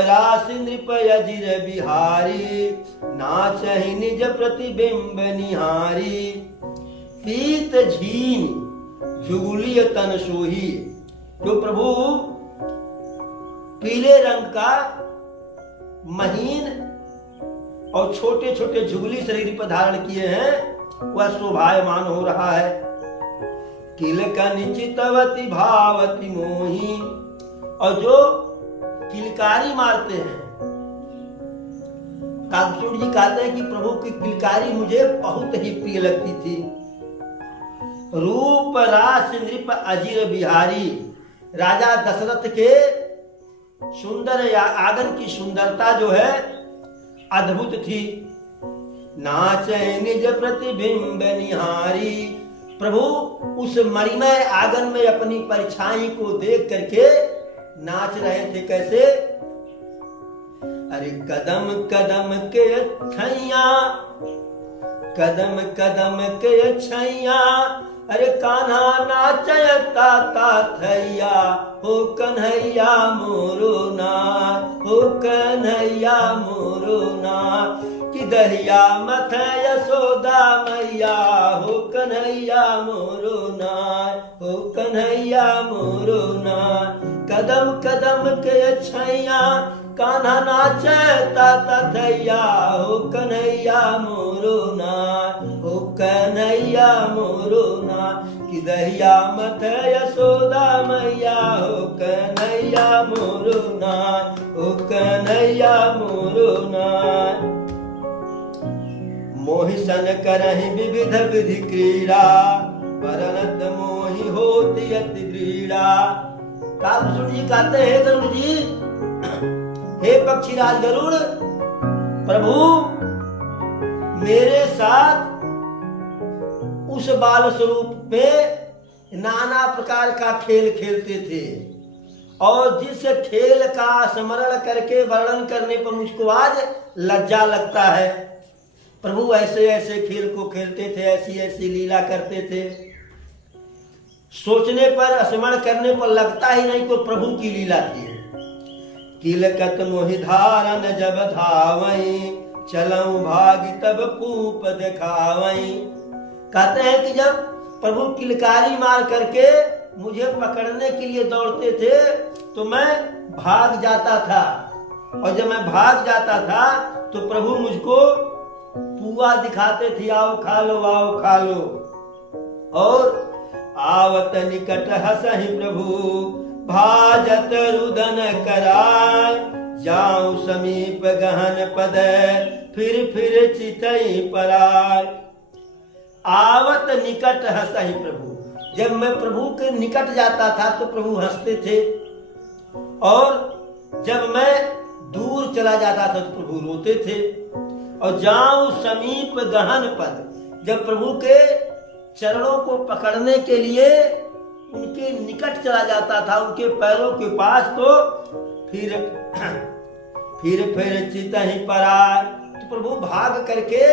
राशि नृप अजिर बिहारी, नाचहि निज प्रतिबिंब निहारी। पीत झीन जुगुली तन सोही, जो प्रभु पीले रंग का महीन और छोटे छोटे झुगली शरीर पर धारण किए हैं, वह शोभायमान हो रहा है। किलका निचितवती भावती मोही, और जो किलकारी मारते हैं, काकचूड़ जी कहते हैं कि प्रभु की किलकारी मुझे बहुत ही प्रिय लगती थी। रूप रास नृप अजिर बिहारी, राजा दशरथ के सुंदर या आंगन की सुंदरता जो है अद्भुत थी। नाचे निज प्रतिबिंब निहारी, प्रभु उस मणिमय आंगन में अपनी परछाई को देख करके नाच रहे थे। कैसे? अरे कदम कदम के छैया, कदम कदम के छैया, अरे कान्हा नाचता ता थैया, हो कन्हैया मोरो नाथ, हो कन्हैया मोरो नाथ। कि दहिया मथ यशोदा मैया, हो कन्हैया मोरो नाथ, हो कन्हैया मोरो नाथ। कदम कदम के छैया, कान्हा नाचता ता थैया, हो कन्हैया मोरो नाथ, हो कन्हैया मोरो नाथ। कि दहिया मथ यशोदा मैया, हो कन्हैया मोरो नाथ, हो कन्हैया मोरो नाथ। मोहि सन करहि विविध विधि क्रीड़ा, परनत मोहि होति अति क्रीड़ा। काकचूड़ जी कहते हैं, गरुड़ जी, हे पक्षीराज गरुड़, प्रभु मेरे साथ उस बाल स्वरूप पे नाना प्रकार का खेल खेलते थे, और जिस खेल का स्मरण करके वर्णन करने पर मुझको आज लज्जा लगता है। प्रभु ऐसे ऐसे खेल को खेलते थे, ऐसी ऐसी लीला करते थे, सोचने पर स्मरण करने पर लगता ही नहीं को प्रभु की लीला थी। किलकत मोहि धारन जब धावई, चलऊं भागी तब पूप दिखावई। कहते हैं कि जब प्रभु किलकारी मार करके मुझे पकड़ने के लिए दौड़ते थे तो मैं भाग जाता था, और जब मैं भाग जाता था तो प्रभु मुझको पुआ दिखाते थे, आओ खा लो, आओ खा लो। और आवत निकट हसहि प्रभु, भाजत रुदन कराय, जाऊं समीप गहन पद, फिर चितई पराय। आवत निकट हसहि प्रभु, जब मैं प्रभु के निकट जाता था तो प्रभु हंसते थे, और जब मैं दूर चला जाता था तो प्रभु रोते थे। और जाऊं समीप गहन पद, जब प्रभु के चरणों को पकड़ने के लिए उनके निकट चला जाता था, उनके पैरों के पास, तो फिर चितहि पराय, तो प्रभु भाग करके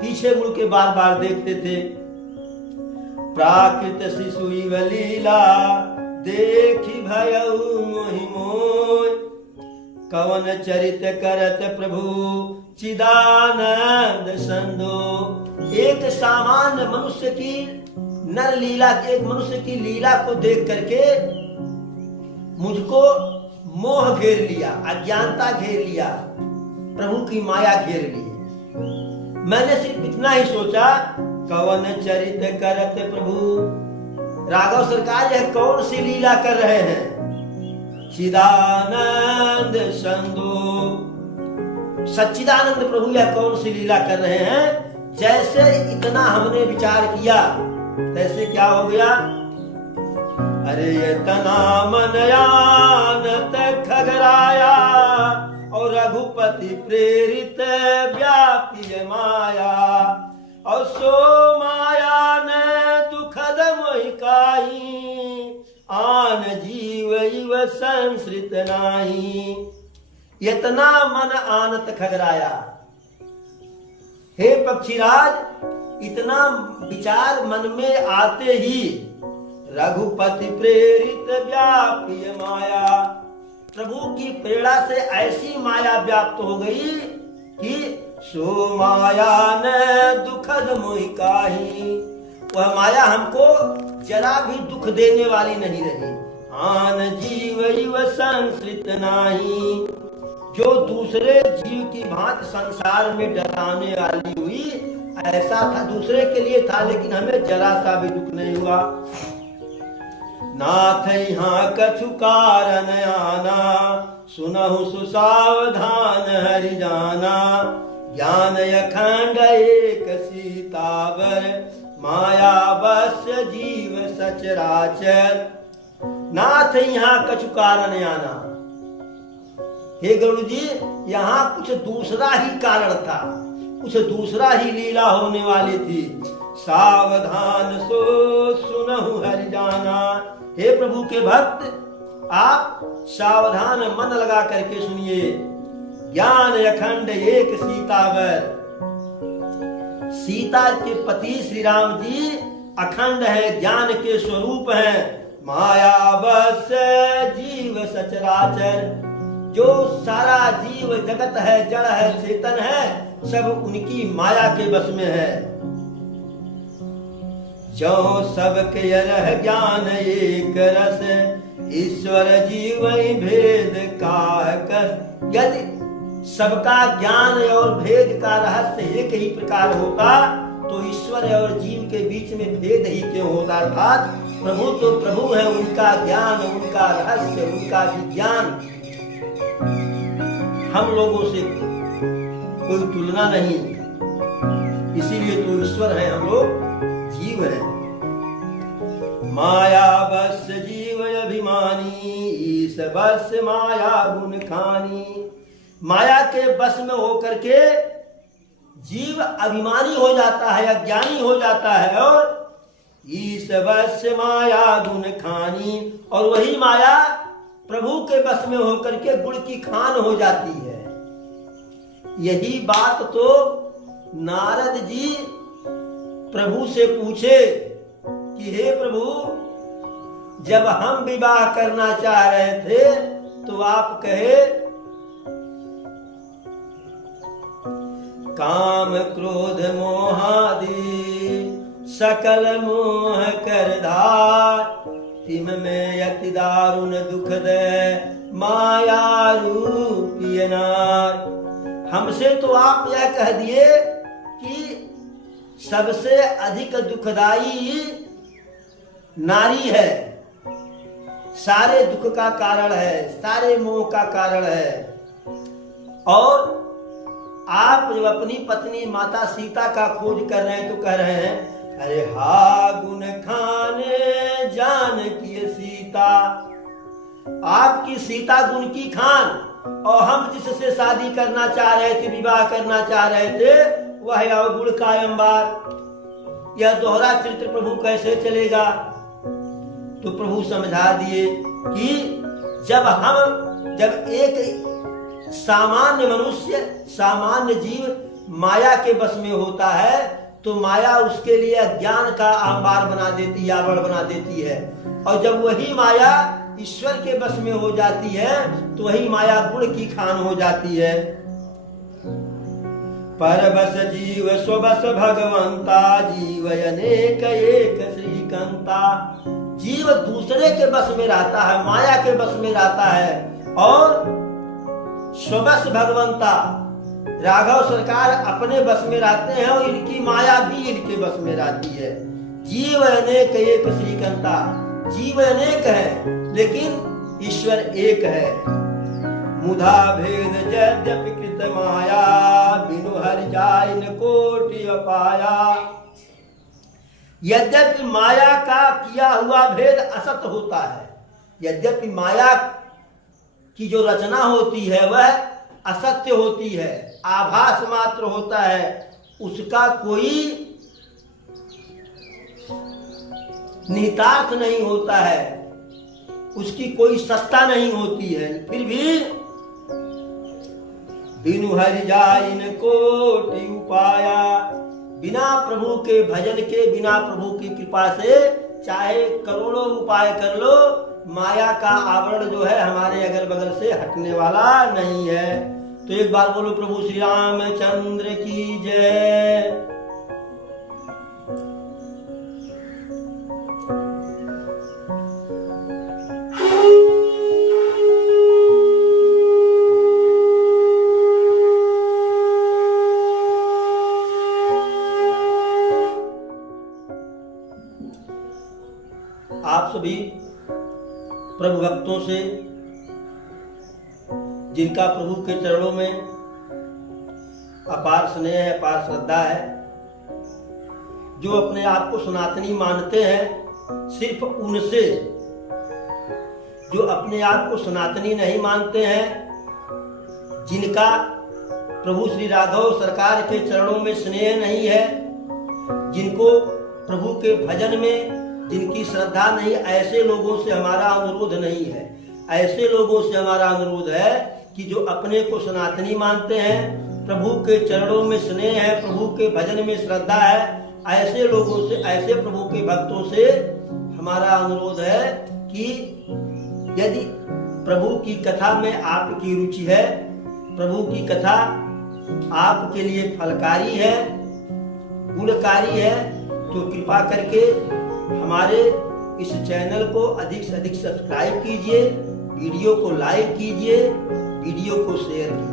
पीछे मुड़ के बार बार देखते थे। प्राकृत शिशु लीला, देखी भयउ मोहि मोय, कवन चरित करत प्रभु चिदानंद संदो। एक सामान्य मनुष्य की नर लीला, एक मनुष्य की लीला को देख करके मुझको मोह घेर लिया, अज्ञानता घेर लिया, प्रभु की माया घेर ली। मैंने सिर्फ इतना ही सोचा, कवन चरित करत प्रभु, राघव सरकार यह कौन सी लीला कर रहे हैं। चिदानंद संदो, सच्चिदानंद प्रभु यह कौन सी लीला कर रहे हैं। जैसे इतना हमने विचार किया, तैसे क्या हो गया। अरे इतना मनयानत खगराया, और रघुपति प्रेरित व्यापी माया, और सो माया ने दुखद मोहिकाई, आन जीव इव संसृत नाही। इतना मन आनत खगराया। हे पक्षीराज, इतना विचार मन में आते ही रघुपति प्रेरित व्यापी माया, प्रभु की प्रेरणा से ऐसी माया व्याप्त हो गई कि सो माया न दुखद मोहि काहि, वह माया हमको जरा भी दुख देने वाली नहीं रही। आन जीव इव संसृत नाही, जो दूसरे जीव की भांति संसार में डराने वाली हुई, ऐसा था दूसरे के लिए था, लेकिन हमें जरा सा भी दुख नहीं हुआ। नाथ यहाँ कछु कारण आना, सुनहु सुसावधान हरि जाना। ज्ञान अखंड एक सीतावर, माया बस जीव सचराचर। नाथ यहाँ कछु कारण आना, हे गुरु जी यहाँ कुछ दूसरा ही कारण था, कुछ दूसरा ही लीला होने वाली थी। सावधान सो सुनहु हरि जाना, हे प्रभु के भक्त आप सावधान मन लगा करके सुनिए। ज्ञान अखंड एक सीतावर, सीता के पति श्री राम जी अखंड है, ज्ञान के स्वरूप हैं। माया बस जीव सचराचर, जो सारा जीव जगत है, जड़ है, चेतन है, सब उनकी माया के बस में है। जो सबके रह ज्ञान एक रस, ईश्वर जीव भेद काह कस। यदि सबका ज्ञान और भेद का रहस्य एक ही प्रकार होता तो ईश्वर और जीव के बीच में भेद ही क्यों होता। अर्थात प्रभु तो प्रभु है, उनका ज्ञान, उनका रहस्य, उनका विज्ञान हम लोगों से कोई तुलना नहीं, इसीलिए तो ईश्वर है, हम लोग जीव हैं। माया बस जीव अभिमानी, ईश बस माया गुण खानी। माया के बस में होकर के जीव अभिमानी हो जाता है, अज्ञानी हो जाता है, और ईश बस माया गुण खानी, और वही माया प्रभु के बस में होकर के गुण की खान हो जाती है। यही बात तो नारद जी प्रभु से पूछे कि हे प्रभु, जब हम विवाह करना चाह रहे थे तो आप कहे काम क्रोध मोहादि सकल मोह कर धार, तिम में अति दारुण दुख दे माया रूपी नार। हमसे तो आप यह कह दिए कि सबसे अधिक दुखदाई नारी है, सारे दुख का कारण है, सारे मोह का कारण है। और आप जब अपनी पत्नी माता सीता का खोज कर रहे हैं तो कह रहे हैं अरे हा गुण खाने जान की सीता, आपकी सीता गुण की खान, और हम जिससे शादी करना चाह रहे थे, विवाह करना चाह रहे थे, वह अवगुण का अंबार। यह दोहरा चरित्र प्रभु कैसे चलेगा। तो प्रभु समझा दिए कि जब एक सामान्य मनुष्य, सामान्य जीव माया के बस में होता है तो माया उसके लिए अज्ञान का अंबार बना देती है, आवरण बना देती है। और जब वही माया ईश्वर के बस में हो जाती है तो वही माया गुण की खान हो जाती है। पर बस जीव स्वबस भगवंता, जीव अनेक एक श्रीकंता। जीव दूसरे के बस में रहता है, माया के बस में रहता है, और स्वबस भगवंता, राघव सरकार अपने बस में रहते हैं और इनकी माया भी इनके बस में रहती है। जीव अनेक एक श्रीकंता, जीव अनेक है लेकिन ईश्वर एक है। मुधा भेद यद्यपि कृत माया, बिनु हरि जाय न कोटि अपाया। यद्यपि माया का किया हुआ भेद असत होता है, यद्यपि माया की जो रचना होती है वह असत्य होती है, आभास मात्र होता है, उसका कोई निहितार्थ नहीं होता है, उसकी कोई सत्ता नहीं होती है। फिर भी बिनु हरि जाय न कोटि उपाया, बिना प्रभु के भजन के, बिना प्रभु की कृपा से चाहे करोड़ों उपाय कर लो, माया का आवरण जो है हमारे अगल बगल से हटने वाला नहीं है। तो एक बार बोलो प्रभु श्री रामचंद्र की जय। आप सभी प्रभु भक्तों से जिनका प्रभु के चरणों में अपार स्नेह है, अपार श्रद्धा है, जो अपने आप को सनातनी मानते हैं, सिर्फ उनसे, जो अपने आप को सनातनी नहीं मानते हैं, जिनका प्रभु श्री राघव सरकार के चरणों में स्नेह नहीं है, जिनको प्रभु के भजन में जिनकी श्रद्धा नहीं, ऐसे लोगों से हमारा अनुरोध नहीं है। ऐसे लोगों से हमारा अनुरोध है कि जो अपने को सनातनी मानते हैं, प्रभु के चरणों में स्नेह है, प्रभु के भजन में श्रद्धा है, ऐसे लोगों से, ऐसे प्रभु के भक्तों से हमारा अनुरोध है कि यदि प्रभु की कथा में आपकी रुचि है, प्रभु की कथा आपके लिए फलकारी है, गुणकारी है, तो कृपा करके हमारे इस चैनल को अधिक से अधिक सब्सक्राइब कीजिए, वीडियो को लाइक कीजिए, वीडियो को शेयर कीजिए।